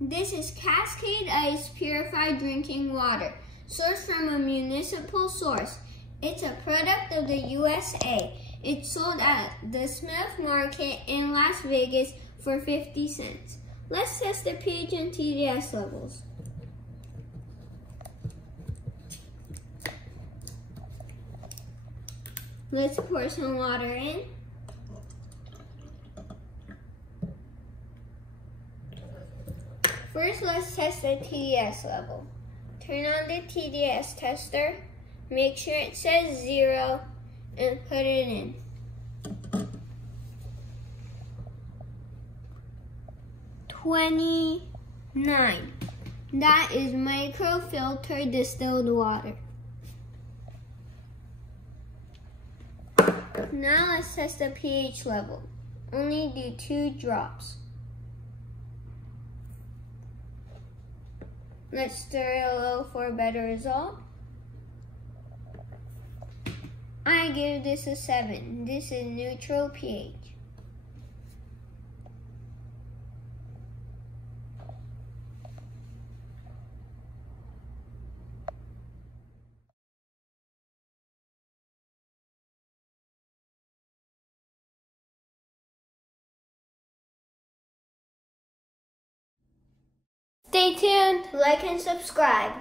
This is Cascade Ice Purified drinking water, sourced from a municipal source. It's a product of the USA. It's sold at the Smith Market in Las Vegas for 50 cents. Let's test the pH and TDS levels. Let's pour some water in. First, let's test the TDS level. Turn on the TDS tester, make sure it says 0, and put it in. $29. That is microfiltered distilled water. Now let's test the pH level. Only do 2 drops. Let's stir it a little for a better result. I give this a 7. This is neutral pH. Stay tuned, like and subscribe.